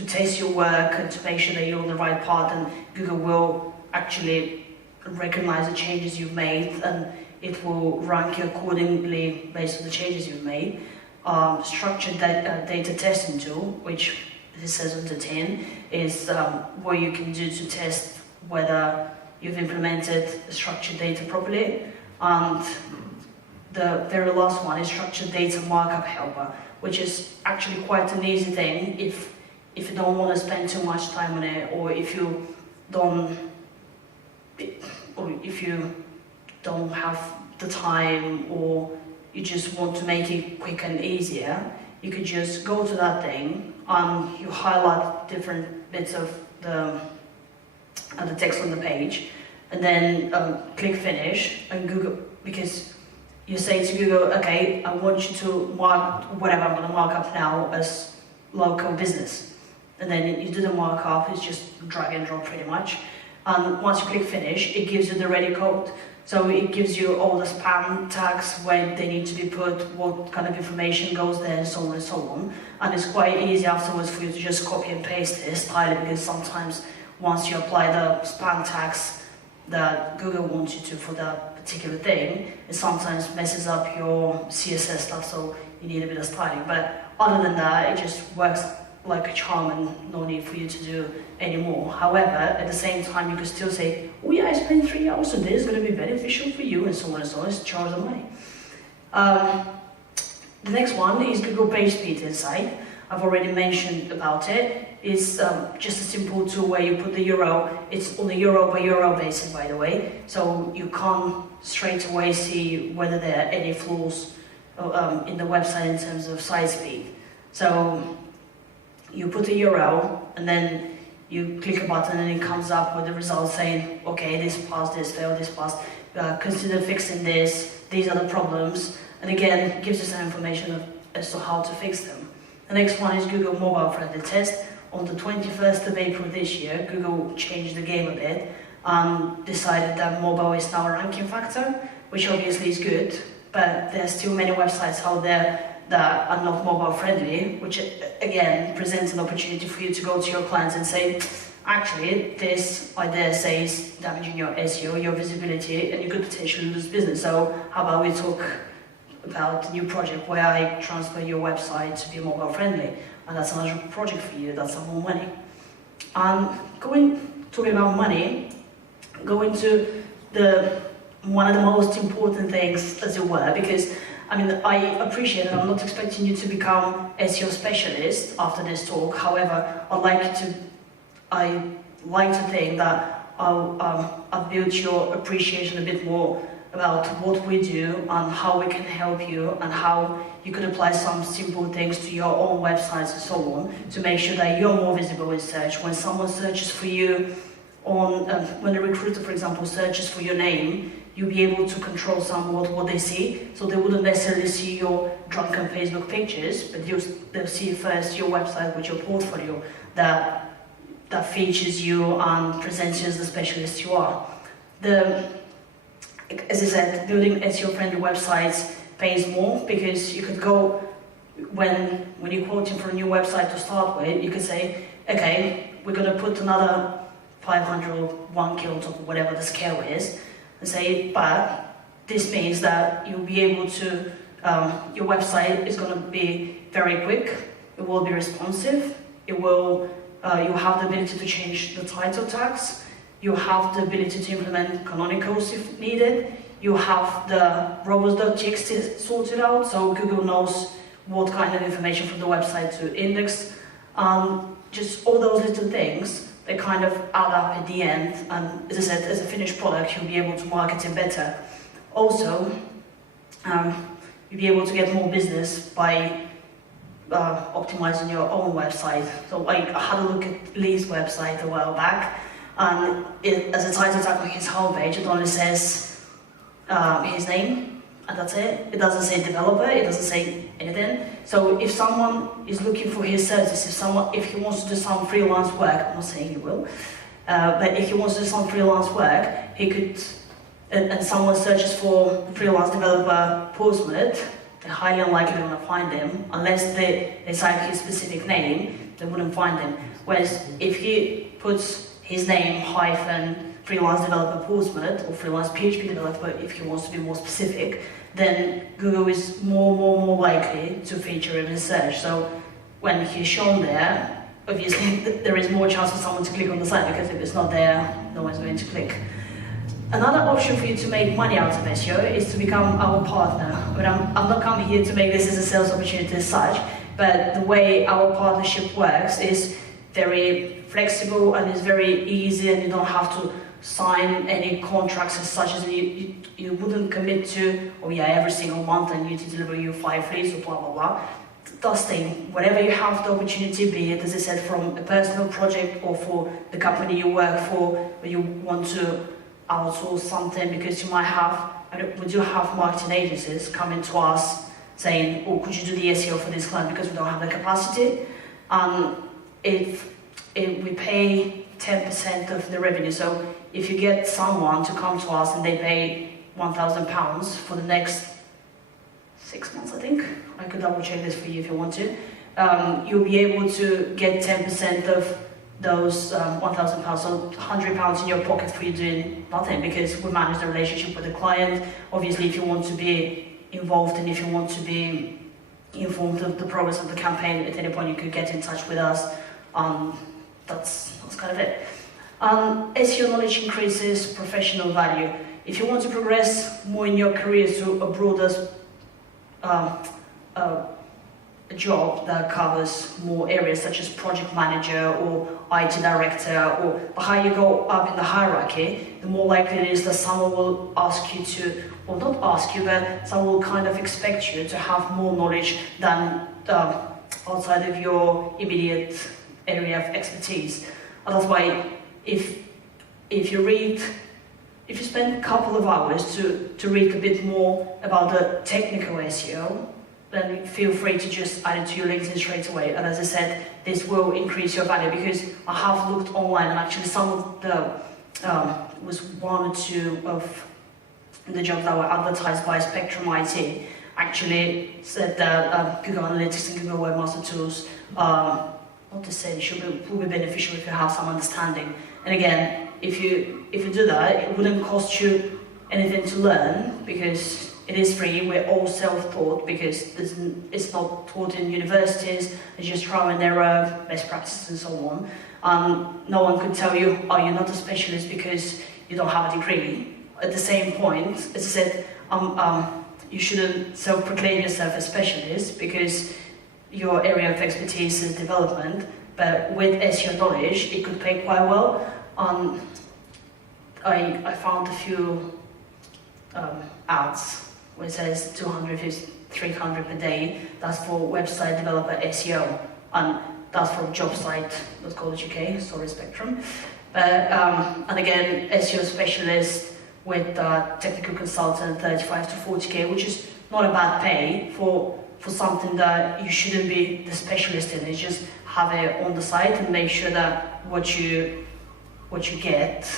test your work and to make sure that you're on the right path, and Google will actually recognize the changes you've made and it will rank you accordingly based on the changes you've made. Structured data testing tool, which this says on the tin, is what you can do to test whether you've implemented structured data properly. And the very last one is structured data markup helper, which is actually quite an easy thing if you don't want to spend too much time on it, or if you don't have the time, or you just want to make it quick and easier. You could just go to that thing and you highlight different bits of the text on the page, and then click finish, and Google, because you say to Google, okay, I want you to mark whatever I'm going to mark up now as local business. And then you do the markup, it's just drag and drop pretty much. And once you click finish, it gives you the ready code. So it gives you all the spam tags, where they need to be put, what kind of information goes there, and so on and so on. And it's quite easy afterwards for you to just copy and paste this, style it, because sometimes once you apply the spam tags that Google wants you to for that particular thing, it sometimes messes up your CSS stuff, so you need a bit of styling. But other than that, it just works like a charm and no need for you to do anymore. However, at the same time, you can still say, oh yeah, I spent 3 hours on this, it's going to be beneficial for you, and so on and so on, charge the money. The next one is Google Page Speed Insight. I've already mentioned about it. It's just a simple tool where you put the URL. It's on a URL by URL basis, by the way, so you can't straight away see whether there are any flaws in the website in terms of site speed. So you put a URL and then you click a button and it comes up with the results saying, okay, this passed, this failed, this passed, consider fixing this, these are the problems, and again, it gives you some information as to how to fix them. The next one is Google Mobile Friendly Test. On the 21st of April this year, Google changed the game a bit and decided that mobile is now a ranking factor, which obviously is good, but there are still many websites out there that are not mobile friendly, which again presents an opportunity for you to go to your clients and say, actually, this I dare say is damaging your SEO, your visibility, and you could potentially lose business. So how about we talk about a new project where I transfer your website to be mobile friendly, and that's another project for you, that's some more money. Talking about money, going to one of the most important things, as it were, because I mean, I appreciate it. I'm not expecting you to become SEO specialist after this talk. However, I like to think that I've built your appreciation a bit more about what we do and how we can help you and how you could apply some simple things to your own websites and so on to make sure that you're more visible in search. When someone searches for you when a recruiter, for example, searches for your name, you'll be able to control somewhat what they see. So they wouldn't necessarily see your drunken Facebook pictures, but they'll see first your website with your portfolio that features you and presents you as the specialist you are. As I said, building SEO-friendly websites pays more because you could go, when you're quoting for a new website to start with, you could say, okay, we're going to put another 500 or 1K on top of whatever the scale is, and say, but this means that you'll be able to, your website is going to be very quick, it will be responsive, you'll have the ability to change the title tags, you have the ability to implement canonicals if needed, you have the robots.txt sorted out, so Google knows what kind of information from the website to index. Just all those little things, they kind of add up at the end, and as I said, as a finished product, you'll be able to market it better. Also, you'll be able to get more business by optimizing your own website. So I had a look at Lee's website a while back, and as a title tag on his homepage, it only says his name, and that's it. It doesn't say developer, it doesn't say anything. So if someone is looking for his services, if he wants to do some freelance work, I'm not saying he will, but if he wants to do some freelance work, he could, and someone searches for freelance developer Portsmouth, they're highly unlikely going to find him, unless they cite his specific name, they wouldn't find him. Whereas if he puts his name hyphen freelance developer Portsmouth or freelance PHP developer, if he wants to be more specific, then Google is more likely to feature him in search. So when he's shown there, obviously there is more chance for someone to click on the site, because if it's not there, no one's going to click. Another option for you to make money out of SEO is to become our partner. But I'm not come here to make this as a sales opportunity as such, but the way our partnership works is very flexible and is very easy, and you don't have to sign any contracts as such, as you wouldn't commit to, oh yeah, every single month I need to deliver you 5 leads or blah blah blah. Does thing, whatever you have the opportunity, be it, as I said, from a personal project or for the company you work for, where you want to outsource something, because you might have, we do have marketing agencies coming to us saying, oh, could you do the SEO for this client because we don't have the capacity. If we pay 10% of the revenue, so if you get someone to come to us and they pay £1,000 for the next 6 months, I think, I could double check this for you if you want to, you'll be able to get 10% of those £1,000, so £100 in your pocket for you doing nothing, because we manage the relationship with the client. Obviously, if you want to be involved and if you want to be informed of the progress of the campaign, at any point you could get in touch with us. That's kind of it. SEO knowledge increases professional value. If you want to progress more in your career to a broader a job that covers more areas such as project manager or IT director, or the higher you go up in the hierarchy, the more likely it is that someone will ask you to, or not ask you, but someone will kind of expect you to have more knowledge than outside of your immediate area of expertise. And that's why if you spend a couple of hours to read a bit more about the technical SEO, then feel free to just add it to your LinkedIn straight away. And as I said, this will increase your value, because I have looked online, and actually some of the, was 1 or 2 of the jobs that were advertised by Spectrum IT actually said that Google Analytics and Google Webmaster Tools, not to say will be beneficial if you have some understanding. And again, if you do that, it wouldn't cost you anything to learn, because it is free. We're all self-taught, because it's not taught in universities. It's just trial and error, best practices and so on. No one could tell you, oh, you're not a specialist because you don't have a degree. at the same point, as I said, you shouldn't self-proclaim yourself a specialist because your area of expertise is development, but with SEO knowledge, it could pay quite well. I found a few ads where it says 250, 300 per day. That's for website developer SEO, and that's from jobsite.co.uk, sorry Spectrum. And again, SEO specialist with technical consultant, 35 to 40k, which is not a bad pay for something that you shouldn't be the specialist in. It's just have it on the site and make sure that what you get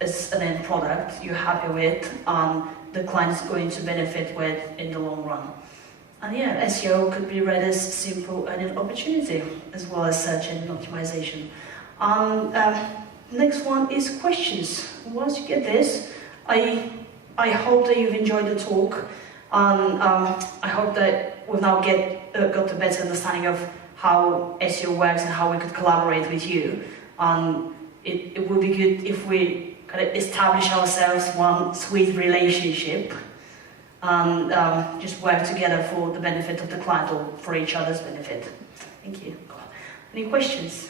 as an end product you're happy with, and the client is going to benefit with in the long run. And yeah, SEO could be read as simple earning opportunity as well as search engine optimization. Next one is questions. Once you get this, I hope that you've enjoyed the talk, and I hope that we've now got a better understanding of how SEO works and how we could collaborate with you. It would be good if we kind of establish ourselves one sweet relationship and just work together for the benefit of the client or for each other's benefit. Thank you. Any questions?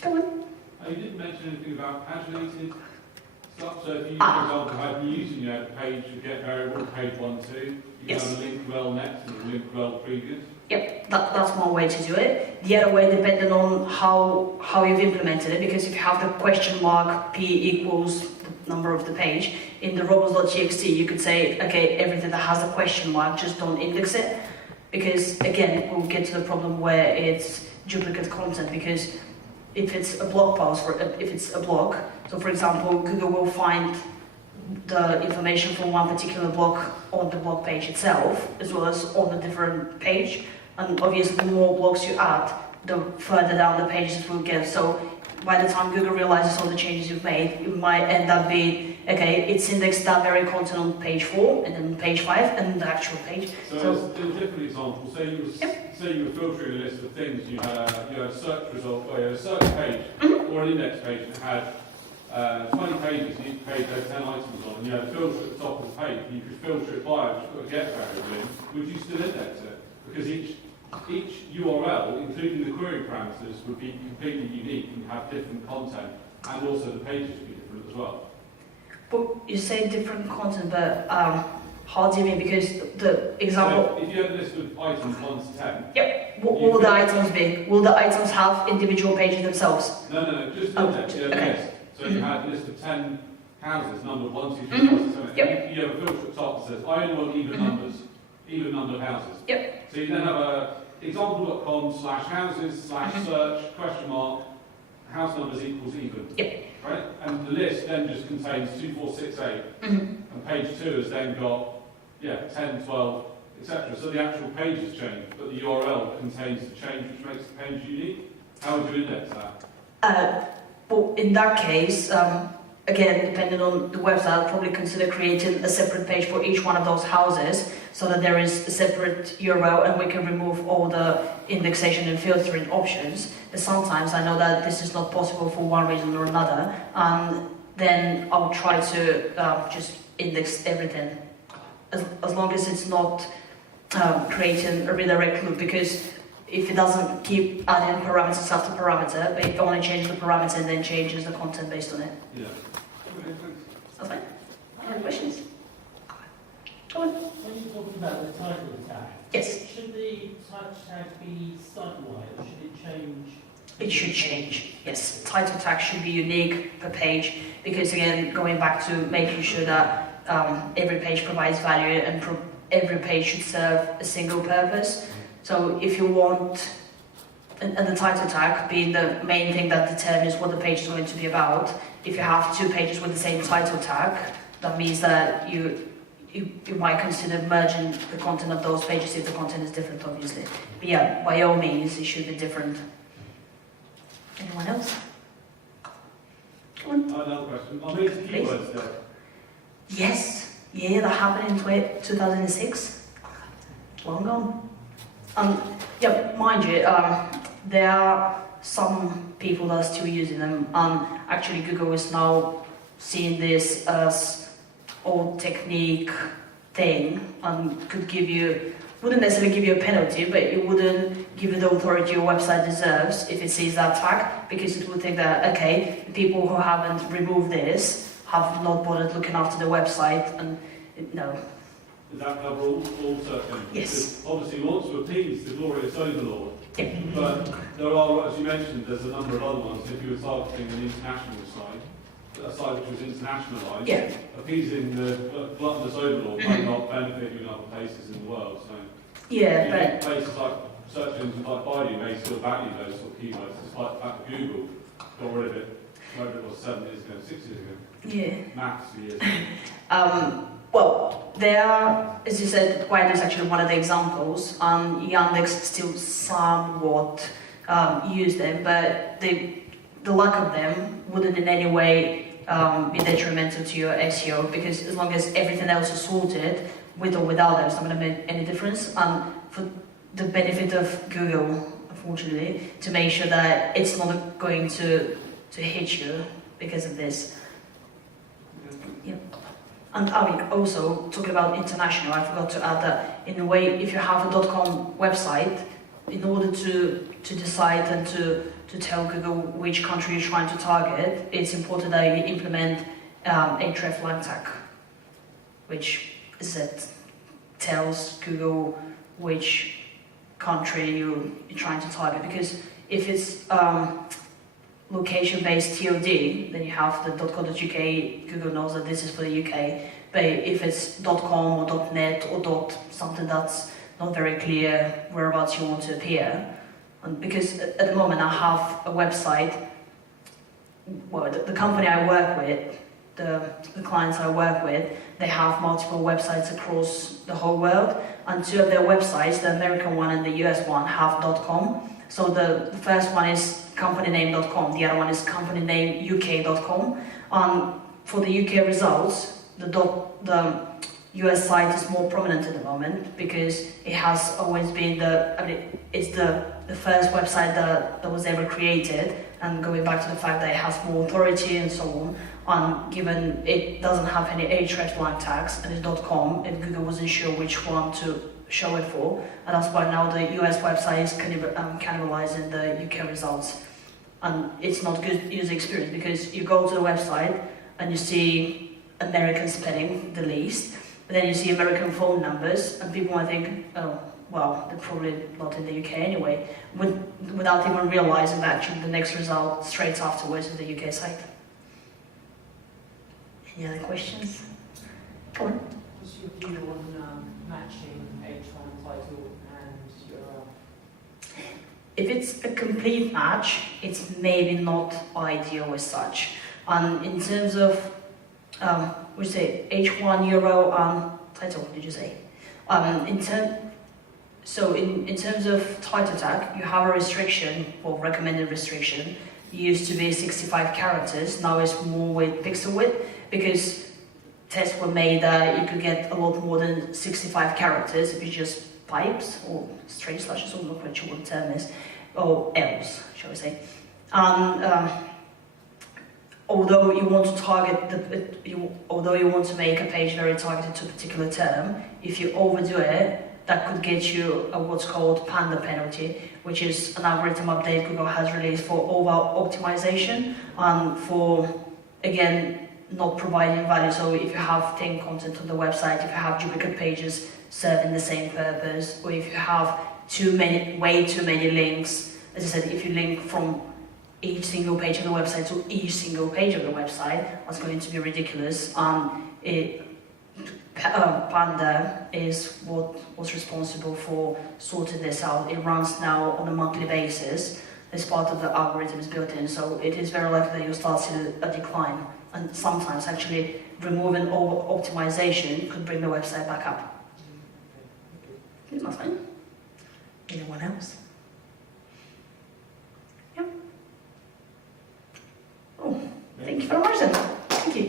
Go on. You didn't mention anything about paginated stuff, so if you, for example, had news and you had a page to get variable, page 1, 2, you have a link rel next and a link rel previous. Yep, that's one way to do it. The other way, depending on how you've implemented it, because if you have the question mark p equals the number of the page, in the robots.txt you could say, okay, everything that has a question mark, just don't index it. Because again, we'll get to the problem where it's duplicate content, because if it's a blog post, or if it's a blog, so for example, Google will find the information from one particular blog on the blog page itself, as well as on a different page. And obviously, the more blogs you add, the further down the pages it will get. So by the time Google realizes all the changes you've made, it might end up being, okay, it's indexed that very content on page 4, and then page 5, and the actual page. So as a different example, say you were filtering a list of things, you had a search result, or you had a search page, or an index page that had 20 pages, and each page had 10 items on, and you had a filter at the top of the page, and you could filter it by, which got a get variable in, would you still index it? Because each URL, including the query parameters, would be completely unique and have different content, and also the pages would be different as well. But you say different content, but how do you mean? Because the example... So if you had a list of items 1 to 10... Yep. What will the items be? Will the items have individual pages themselves? No, just index. You had a list. So you had a list of 10 houses, numbered 1, 2, 3, 4, 5, 6, 7, 8. Yep. You have a filter at the top that says, I only want even numbers, even number of houses. Yep. So you then have a example.com/houses/search question mark house numbers equals even. Yep. Right? And the list then just contains 2, 4, 6, 8. And page 2 has then got 10, 12, etc. So the actual page has changed, but the URL contains the change which makes the page unique. How would you index that? Well, in that case, again, depending on the website, I'll probably consider creating a separate page for each one of those houses, so that there is a separate URL and we can remove all the indexation and filtering options. But sometimes I know that this is not possible for one reason or another, and then I'll try to just index everything, as long as it's not creating a redirect loop, because if it doesn't keep adding parameters after parameter, but it only changes the parameter and then changes the content based on it. Yeah. That's fine. Any questions? Go on. When you're talking about the title tag, Yes. should the title tag be site-wide or should it change? It should change, yes. Title tag should be unique per page, because again, going back to making sure that every page provides value and every page should serve a single purpose. So if you want, and the title tag being the main thing that determines what the page is going to be about, if you have 2 pages with the same title tag, that means that you might consider merging the content of those pages if the content is different, obviously. But yeah, by all means, it should be different. Anyone else? Come on. Another question. Are these keywords there? Yes. Yeah, that happened in 2006. Long gone. Yeah, mind you, there are some people that are still using them. Actually, Google is now seeing this as old technique thing and could give you, wouldn't necessarily give you a penalty, but it wouldn't give you the authority your website deserves if it sees that tag, because it would think that, okay, people who haven't removed this have not bothered looking after the website, and no. Does that cover all search engines? Yes. Because obviously we want to appease the glorious overlord, Yeah. but there are, as you mentioned, there's a number of other ones. If you were targeting an international site, a site which was internationalised, Yeah. appeasing the gluttonous overlord may not benefit you in other places in the world. So Yeah, you but think places like search engines like Baidu may still value those sort of keywords, despite the fact that Google got rid of it, whether it was 7 years ago, 6 years ago, yeah. max years ago. Well, there are, as you said, Baidu is actually one of the examples. Yandex still somewhat use them, but the lack of them wouldn't in any way be detrimental to your SEO, because as long as everything else is sorted, with or without them, it's not going to make any difference. And for the benefit of Google, unfortunately, to make sure that it's not going to hit you because of this. Yep. And I mean, also, talking about international, I forgot to add that in a way, if you have a .com website, in order to decide and to tell Google which country you're trying to target, it's important that you implement href line tag, which is that tells Google which country you're trying to target. Because if it's location-based TOD, then you have the .co.uk, Google knows that this is for the UK. But if it's .com or .net or something that's not very clear whereabouts you want to appear, and because at the moment I have a website, well, the company I work with, the clients I work with, they have multiple websites across the whole world, and 2 of their websites, the American one and the US one, have .com. So the first one is companyname.com, the other one is companynameuk.com. For the UK results, the US site is more prominent at the moment because it has always been it's the first website that was ever created, and going back to the fact that it has more authority and so on, given it doesn't have any href line tags and it's .com, and Google wasn't sure which one to show it for, and that's why now the US website is cannibalizing the UK results. And it's not good user experience, because you go to the website and you see American spelling, the least, but then you see American phone numbers, and people might think, oh, well, they're probably not in the UK anyway, without even realizing that actually the next result straight afterwards is the UK site. Any other questions? Go on. What's your view on matching H1 title and URL? If it's a complete match, it's maybe not ideal as such. In terms of, we say H1 URL and title, did you say? In terms of title tag, you have a restriction, or recommended restriction. It used to be 65 characters, now it's more with pixel width, because tests were made that you could get a lot more than 65 characters if you just pipes, or straight slashes, I'm not quite sure what the term is, or L's, shall we say. Although you want to target although you want to make a page very targeted to a particular term, if you overdo it, that could get you what's called Panda penalty, which is an algorithm update Google has released for over optimization and for, again, not providing value. So if you have thin content on the website, if you have duplicate pages serving the same purpose, or if you have way too many links, as I said, if you link from each single page of the website to each single page of the website, that's going to be ridiculous. Panda is what's responsible for sorting this out. It runs now on a monthly basis as part of the algorithms built in, so it is very likely that you'll start seeing a decline. And sometimes actually removing over optimization could bring the website back up. Nothing. Anyone else? Yep. Oh, thank you very much then. Thank you.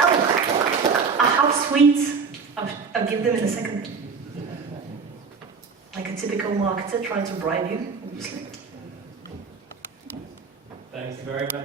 Oh, I have sweets. I'll give them in a second. Like a typical marketer trying to bribe you, obviously. Thank you very much.